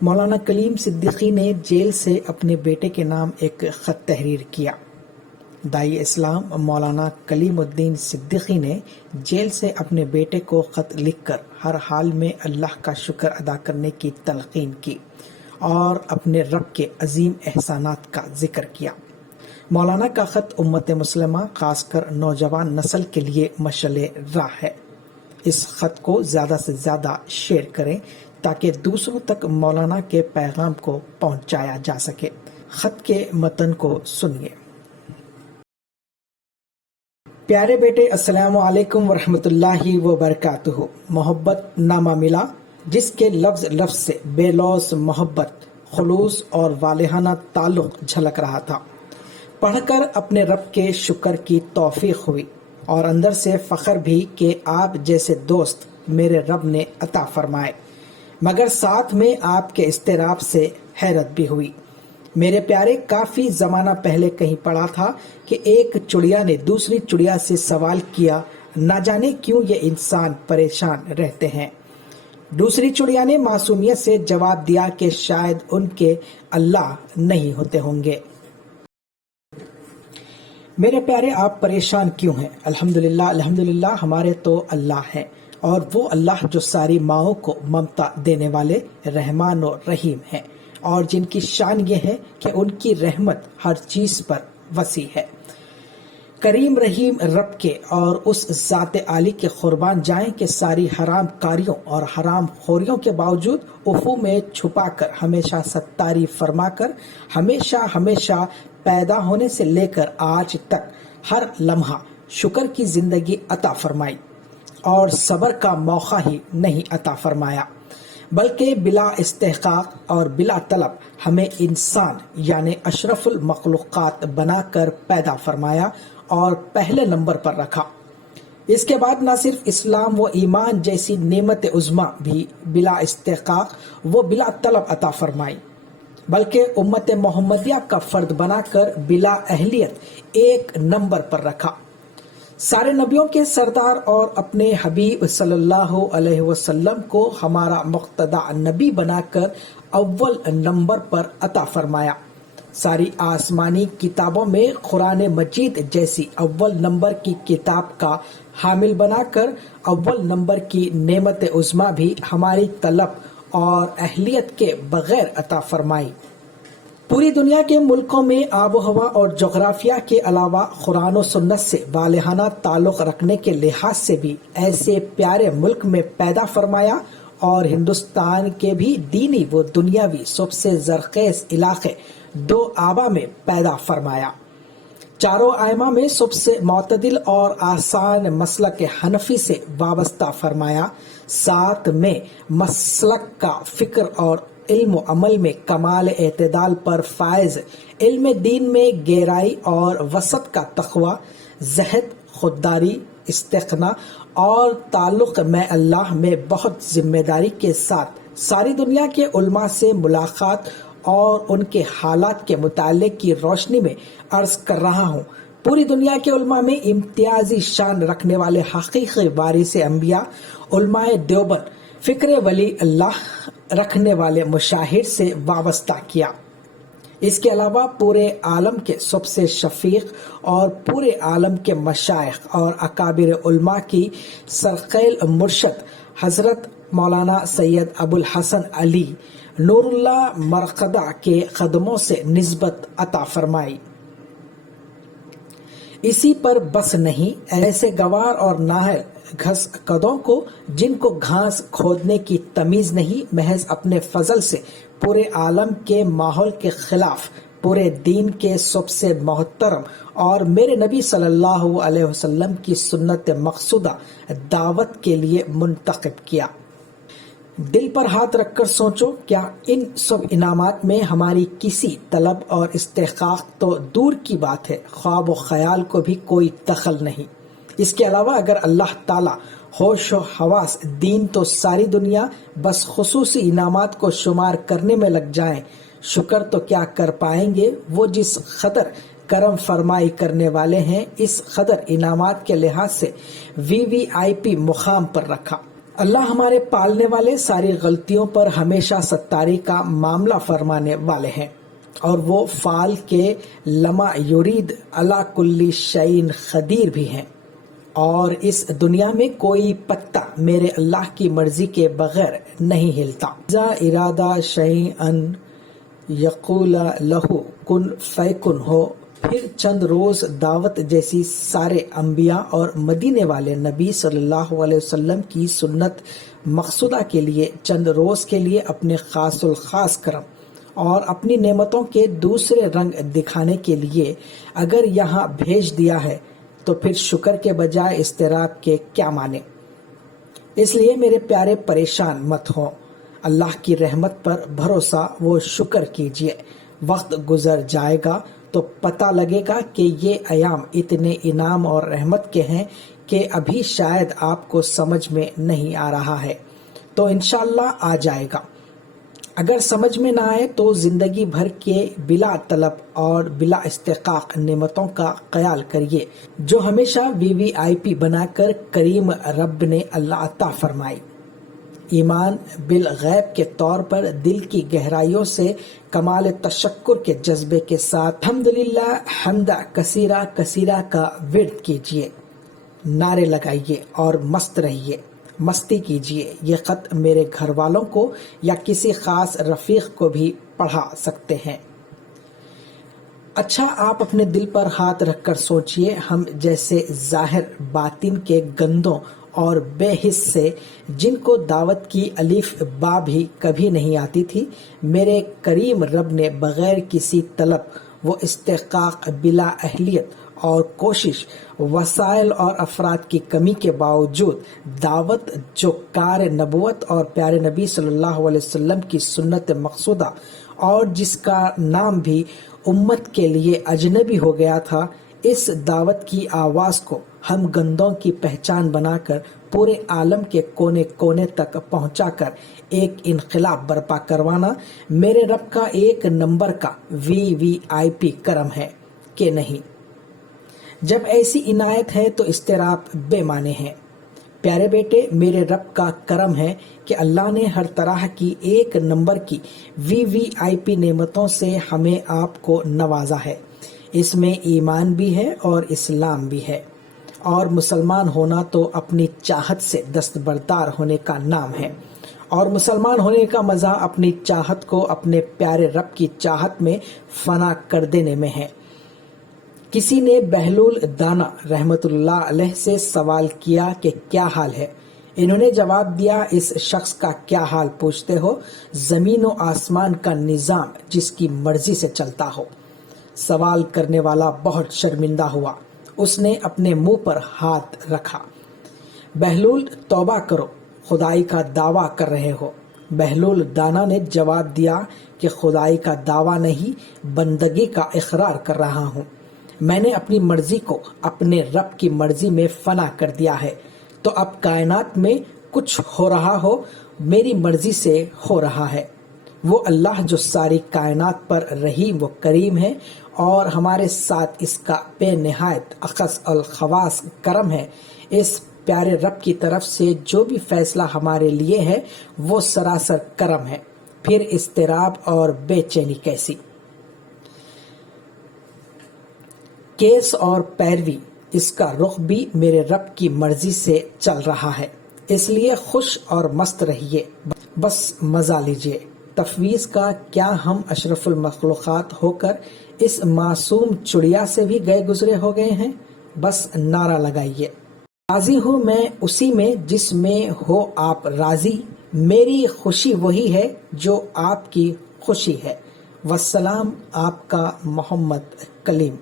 مولانا کلیم صدیقی نے جیل سے اپنے بیٹے کے نام ایک خط تحریر کیا۔ داعی اسلام مولانا کلیم الدین صدیقی نے جیل سے اپنے بیٹے کو خط لکھ کر ہر حال میں اللہ کا شکر ادا کرنے کی تلقین کی اور اپنے رب کے عظیم احسانات کا ذکر کیا۔ مولانا کا خط امت مسلمہ خاص کر نوجوان نسل کے لیے مشعل راہ ہے۔ اس خط کو زیادہ سے زیادہ شیئر کریں تاکہ دوسروں تک مولانا کے پیغام کو پہنچایا جا سکے۔ خط کے متن کو سنیے۔ پیارے بیٹے، السلام علیکم ورحمۃ اللہ وبرکاتہ۔ محبت نامہ ملا جس کے لفظ لفظ سے بے لوث محبت، خلوص اور والہانہ تعلق جھلک رہا تھا۔ پڑھ کر اپنے رب کے شکر کی توفیق ہوئی اور اندر سے فخر بھی کہ آپ جیسے دوست میرے رب نے عطا فرمائے، مگر ساتھ میں آپ کے اضطراب سے حیرت بھی ہوئی۔ میرے پیارے، کافی زمانہ پہلے کہیں پڑھا تھا کہ ایک چڑیا نے دوسری چڑیا سے سوال کیا، نہ جانے کیوں یہ انسان پریشان رہتے ہیں۔ دوسری چڑیا نے معصومیت سے جواب دیا کہ شاید ان کے اللہ نہیں ہوتے ہوں گے۔ میرے پیارے، آپ پریشان کیوں ہیں؟ الحمدللہ ہمارے تو اللہ ہیں، اور وہ اللہ جو ساری ماؤں کو ممتا دینے والے رحمان و رحیم ہیں، اور جن کی شان یہ ہے کہ ان کی رحمت ہر چیز پر وسیع ہے۔ کریم رحیم رب کے اور اس ذات عالی کے قربان جائیں کہ ساری حرام کاریوں اور حرام خوریوں کے باوجود افو میں چھپا کر ہمیشہ ستاری فرما کر ہمیشہ پیدا ہونے سے لے کر آج تک ہر لمحہ شکر کی زندگی عطا فرمائی اور صبر کا موقع ہی نہیں عطا فرمایا، بلکہ بلا استحقاق اور بلا طلب ہمیں انسان یعنی اشرف المخلوقات بنا کر پیدا فرمایا اور پہلے نمبر پر رکھا۔ اس کے بعد نہ صرف اسلام و ایمان جیسی نعمت عظمیٰ بھی بلا استحقاق و بلا طلب عطا فرمائی، بلکہ امت محمدیہ کا فرد بنا کر بلا اہلیت ایک نمبر پر رکھا۔ سارے نبیوں کے سردار اور اپنے حبیب صلی اللہ علیہ وسلم کو ہمارا مقتدی نبی بنا کر اول نمبر پر عطا فرمایا۔ ساری آسمانی کتابوں میں قرآن مجید جیسی اول نمبر کی کتاب کا حامل بنا کر اول نمبر کی نعمت عظمیٰ بھی ہماری طلب اور اہلیت کے بغیر عطا فرمائی۔ پوری دنیا کے ملکوں میں آب و ہوا اور جغرافیہ کے علاوہ قرآن و سنت سے والہانہ تعلق رکھنے کے لحاظ سے بھی ایسے پیارے ملک میں پیدا فرمایا، اور ہندوستان کے بھی دینی و دنیاوی سب سے زرخیز علاقے دو آبا میں پیدا فرمایا۔ چاروں آئمہ میں سب سے معتدل اور آسان مسلک حنفی سے وابستہ فرمایا، ساتھ میں مسلک کا فکر اور علم و عمل میں کمال اعتدال پر فائز، علم دین میں گہرائی اور وسط کا تقوی، زہد، خودداری، استغنا اور تعلق میں اللہ میں بہت ذمہ داری کے ساتھ ساری دنیا کے علماء سے ملاقات اور ان کے حالات کے متعلق کی روشنی میں عرض کر رہا ہوں۔ پوری دنیا کے علماء میں امتیازی شان رکھنے والے حقیقی وارث انبیاء علماء دیوبند فکر ولی اللہ رکھنے والے مشاہیر سے وابستہ کیا۔ اس کے علاوہ پورے عالم کے سب سے شفیق اور پورے عالم کے مشائخ اور اکابر علماء کی سرخیل مرشد حضرت مولانا سید ابو الحسن علی نور اللہ مرقدہ کے قدموں سے نسبت عطا فرمائی۔ اسی پر بس نہیں، ایسے گوار اور نااہل گھس قدوں کو جن کو گھاس کھودنے کی تمیز نہیں، محض اپنے فضل سے پورے عالم کے ماحول کے خلاف پورے دین کے سب سے محترم اور میرے نبی صلی اللہ علیہ وسلم کی سنت مقصودہ دعوت کے لیے منتخب کیا۔ دل پر ہاتھ رکھ کر سوچو، کیا ان سب انعامات میں ہماری کسی طلب اور استحقاق تو دور کی بات ہے، خواب و خیال کو بھی کوئی دخل نہیں۔ اس کے علاوہ اگر اللہ تعالی ہوش و حواس دین تو ساری دنیا بس خصوصی انعامات کو شمار کرنے میں لگ جائیں، شکر تو کیا کر پائیں گے وہ جس قدر کرم فرمائی کرنے والے ہیں۔ اس قدر انعامات کے لحاظ سے وی آئی پی مقام پر رکھا اللہ ہمارے پالنے والے ساری غلطیوں پر ہمیشہ ستاری کا معاملہ فرمانے والے ہیں، اور وہ فعال کے لما یرید علی کل شیء قدیر بھی ہیں، اور اس دنیا میں کوئی پتا میرے اللہ کی مرضی کے بغیر نہیں ہلتا۔ اذا ارادہ شیئا یقول لہ کن فیکن ہو، پھر چند روز دعوت جیسی سارے انبیاء اور مدینے والے نبی صلی اللہ علیہ وسلم کی سنت مقصودہ کے لیے چند روز کے لیے اپنے خاص الخاص کرم اور اپنی نعمتوں کے دوسرے رنگ دکھانے کے لیے اگر یہاں بھیج دیا ہے تو پھر شکر کے بجائے اضطراب کے کیا مانے؟ اس لیے میرے پیارے پریشان مت ہوں، اللہ کی رحمت پر بھروسہ وہ شکر کیجئے، وقت گزر جائے گا تو پتہ لگے گا کہ یہ ایام اتنے انعام اور رحمت کے ہیں کہ ابھی شاید آپ کو سمجھ میں نہیں آ رہا ہے، تو انشاءاللہ آ جائے گا۔ اگر سمجھ میں نہ آئے تو زندگی بھر کے بلا طلب اور بلا استحقاق نعمتوں کا خیال کریے جو ہمیشہ VIP بنا کر کریم رب نے اللہ عطا فرمائی۔ ایمان بالغیب کے طور پر دل کی گہرائیوں سے کمال تشکر کے جذبے کے ساتھ الحمدللہ حمدہ کثیرہ کثیرہ کا ورد کیجیے، نعرے لگائیے اور مست رہیے، مستی کیجیے۔ یہ خط میرے گھر والوں کو یا کسی خاص رفیق کو بھی پڑھا سکتے ہیں۔ اچھا، آپ اپنے دل پر ہاتھ رکھ کر سوچئے، ہم جیسے ظاہر باطن کے گندوں اور بے حس سے جن کو دعوت کی الف با بھی کبھی نہیں آتی تھی، میرے کریم رب نے بغیر کسی طلب و استحقاق، بلا اہلیت اور کوشش، وسائل اور افراد کی کمی کے باوجود دعوت جو کار نبوت اور پیارے نبی صلی اللہ علیہ وسلم کی سنت مقصودہ اور جس کا نام بھی امت کے لیے اجنبی ہو گیا تھا، اس دعوت کی آواز کو ہم گندوں کی پہچان بنا کر پورے عالم کے کونے کونے تک پہنچا کر ایک انقلاب برپا کروانا میرے رب کا ایک نمبر کا VIP کرم ہے کہ نہیں؟ جب ایسی عنایت ہے تو اضطراب بے معنی ہے۔ پیارے بیٹے، میرے رب کا کرم ہے کہ اللہ نے ہر طرح کی ایک نمبر کی VIP نعمتوں سے ہمیں آپ کو نوازا ہے۔ اس میں ایمان بھی ہے اور اسلام بھی ہے، اور مسلمان ہونا تو اپنی چاہت سے دستبردار ہونے کا نام ہے، اور مسلمان ہونے کا مزہ اپنی چاہت کو اپنے پیارے رب کی چاہت میں فنا کر دینے میں ہے۔ کسی نے بہلول دانا رحمت اللہ علیہ سے سوال کیا کہ کیا حال ہے؟ انہوں نے جواب دیا، اس شخص کا کیا حال پوچھتے ہو؟ زمین و آسمان کا نظام جس کی مرضی سے چلتا ہو۔ سوال کرنے والا بہت شرمندہ ہوا، اس نے اپنے منہ پر ہاتھ رکھا۔ بہلول، توبہ کرو، خدائی کا دعویٰ کر رہے ہو۔ بہلول دانا نے جواب دیا کہ خدائی کا دعویٰ نہیں، بندگی کا اقرار کر رہا ہوں۔ میں نے اپنی مرضی کو اپنے رب کی مرضی میں فنا کر دیا ہے، تو اب کائنات میں کچھ ہو رہا ہو میری مرضی سے ہو رہا ہے۔ وہ اللہ جو ساری کائنات پر رحیم و کریم ہے اور ہمارے ساتھ اس کا بے نہایت اخص الخواص کرم ہے، اس پیارے رب کی طرف سے جو بھی فیصلہ ہمارے لیے ہے وہ سراسر کرم ہے، پھر اضطراب اور بے چینی کیسی؟ کیس اور پیروی، اس کا رخ بھی میرے رب کی مرضی سے چل رہا ہے، اس لیے خوش اور مست رہیے، بس مزہ لیجیے۔ تفویض کا کیا ہم اشرف المخلوقات ہو کر اس معصوم چڑیا سے بھی گئے گزرے ہو گئے ہیں؟ بس نعرہ لگائیے، راضی ہوں میں اسی میں جس میں ہو آپ راضی، میری خوشی وہی ہے جو آپ کی خوشی ہے۔ والسلام، آپ کا محمد کلیم۔